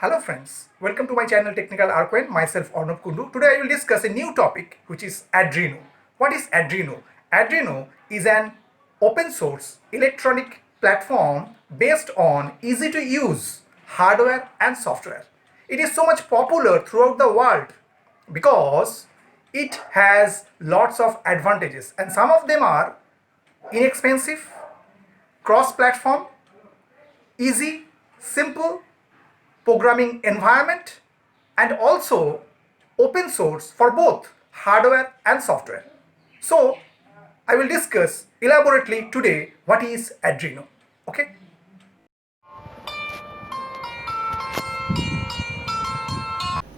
Hello friends, welcome to my channel Technical Arquen, myself Arnab Kundu. Today I will discuss a new topic which is Arduino. What is Arduino? Arduino is an open source electronic platform based on easy to use hardware and software. It is so much popular throughout the world because it has lots of advantages and some of them are inexpensive, cross-platform, easy, simple programming environment, and also open source for both hardware and software. So I will discuss elaborately today what is Arduino. Okay.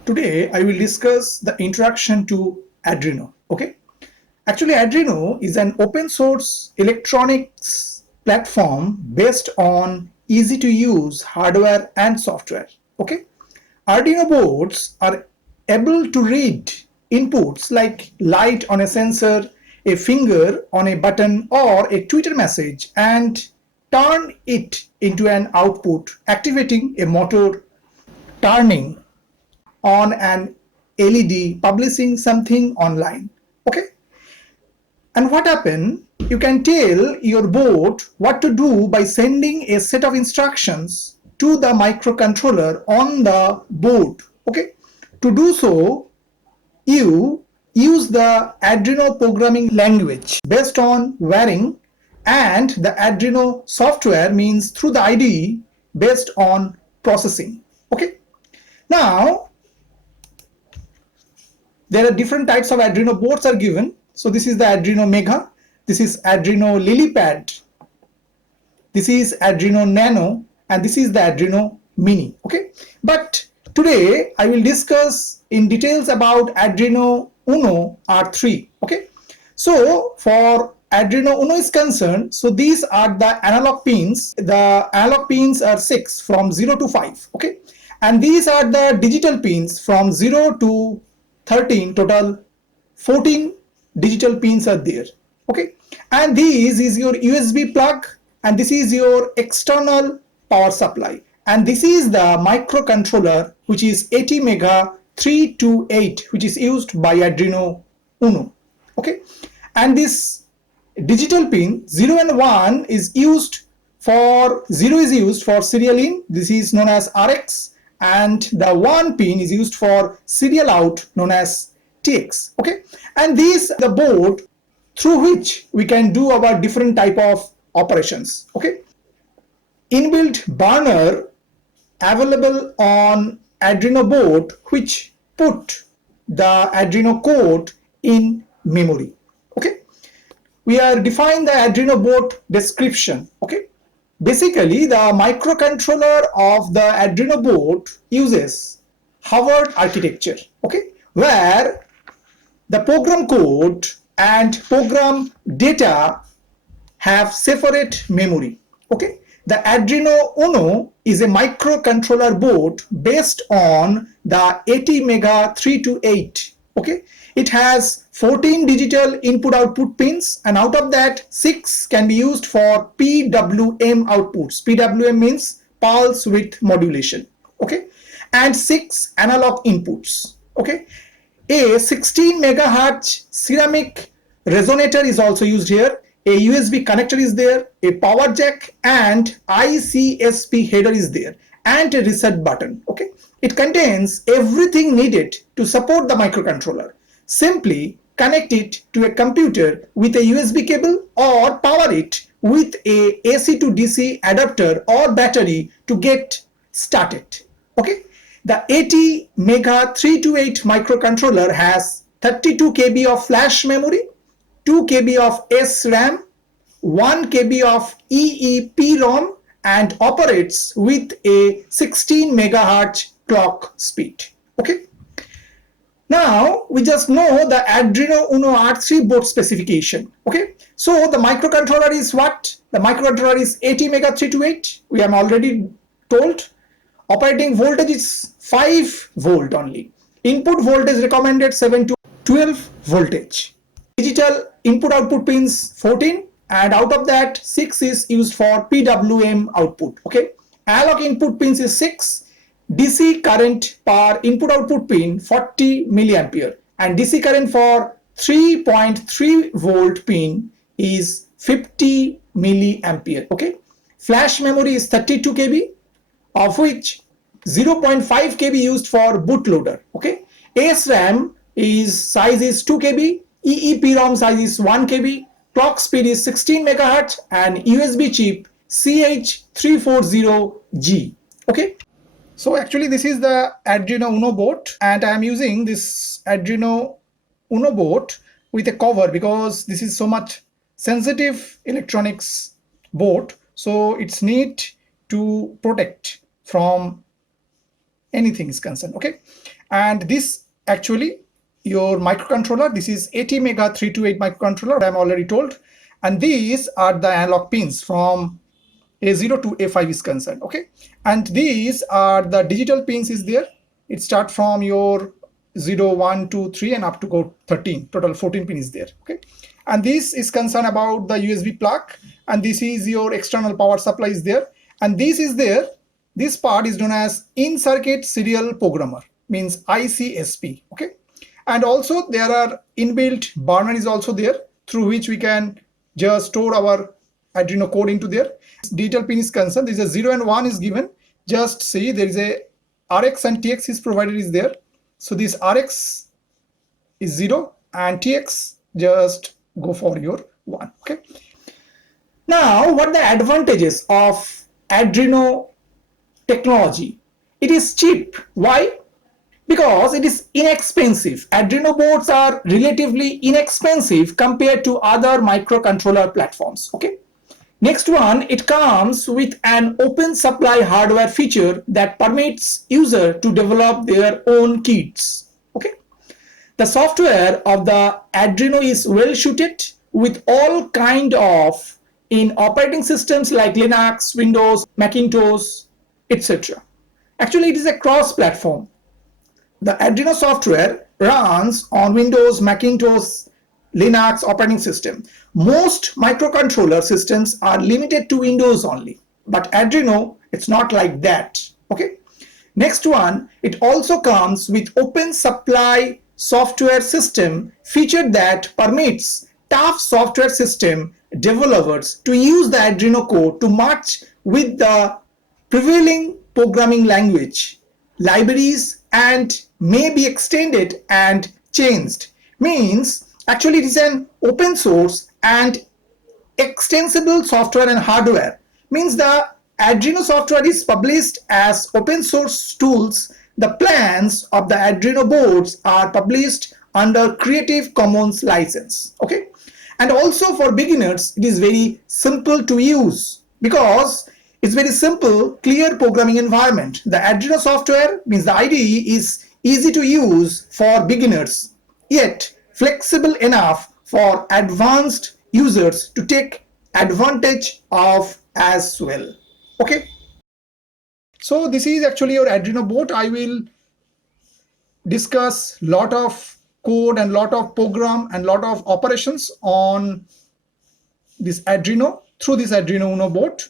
Today I will discuss the introduction to Arduino. Okay. Actually, Arduino is an open source electronics platform based on easy to use hardware and software. Okay. Arduino boards are able to read inputs like light on a sensor, a finger on a button, or a Twitter message and turn it into an output, activating a motor, turning on an LED, publishing something online. Okay. And what happened? You can tell your board what to do by sending a set of instructions to the microcontroller on the board. Okay. To do so, you use the Arduino programming language based on wiring, and the Arduino software means through the IDE based on processing. Okay. Now, there are different types of Arduino boards are given. So this is the Arduino Mega, this is Arduino LilyPad, this is Arduino Nano, and this is the Arduino Mini. Okay, but today I will discuss in details about Arduino Uno R3. Okay, so for Arduino Uno is concerned, so these are the analog pins. The analog pins are 6 from 0 to 5. Okay, and these are the digital pins from 0 to 13, total 14 digital pins are there. Okay, and this is your USB plug, and this is your external power supply, and this is the microcontroller which is ATmega 328, which is used by Arduino Uno. Okay, and this digital pin 0 and 1 is used for 0 is used for serial in, this is known as RX, and the 1 pin is used for serial out, known as TX. Okay, and this the board through which we can do our different type of operations. Okay, inbuilt burner available on Arduino board which put the Arduino code in memory. Okay, we are define the Arduino board description. Okay, basically the microcontroller of the Arduino board uses Howard architecture. Okay, where the program code and program data have separate memory. Okay, the Arduino Uno is a microcontroller board based on the ATmega 328. Okay, it has 14 digital input output pins, and out of that 6 can be used for PWM outputs. PWM means pulse width modulation. Okay, and 6 analog inputs. Okay, a 16 megahertz ceramic resonator is also used here. A USB connector is there, a power jack, and ICSP header is there, and a reset button. Okay, it contains everything needed to support the microcontroller. Simply connect it to a computer with a USB cable or power it with a AC to DC adapter or battery to get started. Okay, the ATmega 328 microcontroller has 32 KB of flash memory, 2 KB of SRAM, 1 KB of EEPROM, and operates with a 16 megahertz clock speed. Okay. Now we just know the Arduino Uno R3 board specification. Okay. So the microcontroller is what? The microcontroller is ATmega 328. We have already told. Operating voltage is 5 volt only. Input voltage recommended 7 to 12 voltage. Digital input output pins 14, and out of that 6 is used for PWM output. Okay, analog input pins is 6, DC current per input output pin 40 milliampere, and DC current for 3.3 volt pin is 50 milliampere. Okay, flash memory is 32 KB, of which 0.5 KB used for bootloader. Okay, SRAM is size is 2 KB, EEPROM size is 1 KB, clock speed is 16 megahertz, and USB chip CH340G. Okay, so actually this is the Arduino Uno board, and I am using this Arduino Uno board with a cover because this is so much sensitive electronics board, so it's need to protect from anything is concerned. Okay, and this actually your microcontroller, this is 80 mega 328 microcontroller, I'm already told, and these are the analog pins from A0 to A5 is concerned. Okay, and these are the digital pins is there. It start from your 0 1 2 3 and up to go 13, total 14 pin is there. Okay, and this is concerned about the USB plug, and this is your external power supply is there, and this is there. This part is known as in circuit serial programmer, means ICSP. Okay, and also there are inbuilt burner is also there, through which we can just store our Arduino code into there. Digital pin is concerned, there is a 0 and 1 is given. Just see there is a RX and TX is provided is there. So this RX is 0 and TX just go for your 1. Okay, now what are the advantages of Arduino technology? It is cheap. Why? Because it is inexpensive. Arduino boards are relatively inexpensive compared to other microcontroller platforms. Okay, next one, it comes with an open supply hardware feature that permits user to develop their own kits. Okay, the software of the Arduino is well suited with all kind of in operating systems like Linux, Windows, Macintosh, etc. Actually, it is a cross platform. The Arduino software runs on Windows, Macintosh, Linux operating system. Most microcontroller systems are limited to Windows only, but Arduino, it's not like that. Okay, next one, it also comes with open supply software system feature that permits tough software system developers to use the Arduino code to match with the prevailing programming language, libraries, and may be extended and changed. Means actually it is an open source and extensible software and hardware. Means the Arduino software is published as open source tools. The plans of the Arduino boards are published under Creative Commons license. Okay, and also for beginners it is very simple to use because it's very simple, clear programming environment. The Arduino software means the IDE is easy to use for beginners, yet flexible enough for advanced users to take advantage of as well. Okay, so this is actually your Arduino board. I will discuss lot of code and lot of program and lot of operations on this Arduino through this Arduino Uno board.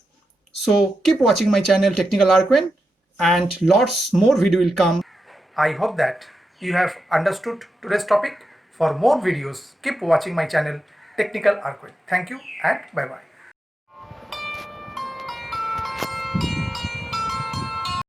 So keep watching my channel Technical Arquin, and lots more video will come. I hope that you have understood today's topic. For more videos, keep watching my channel Technical Arquin. Thank you and bye bye.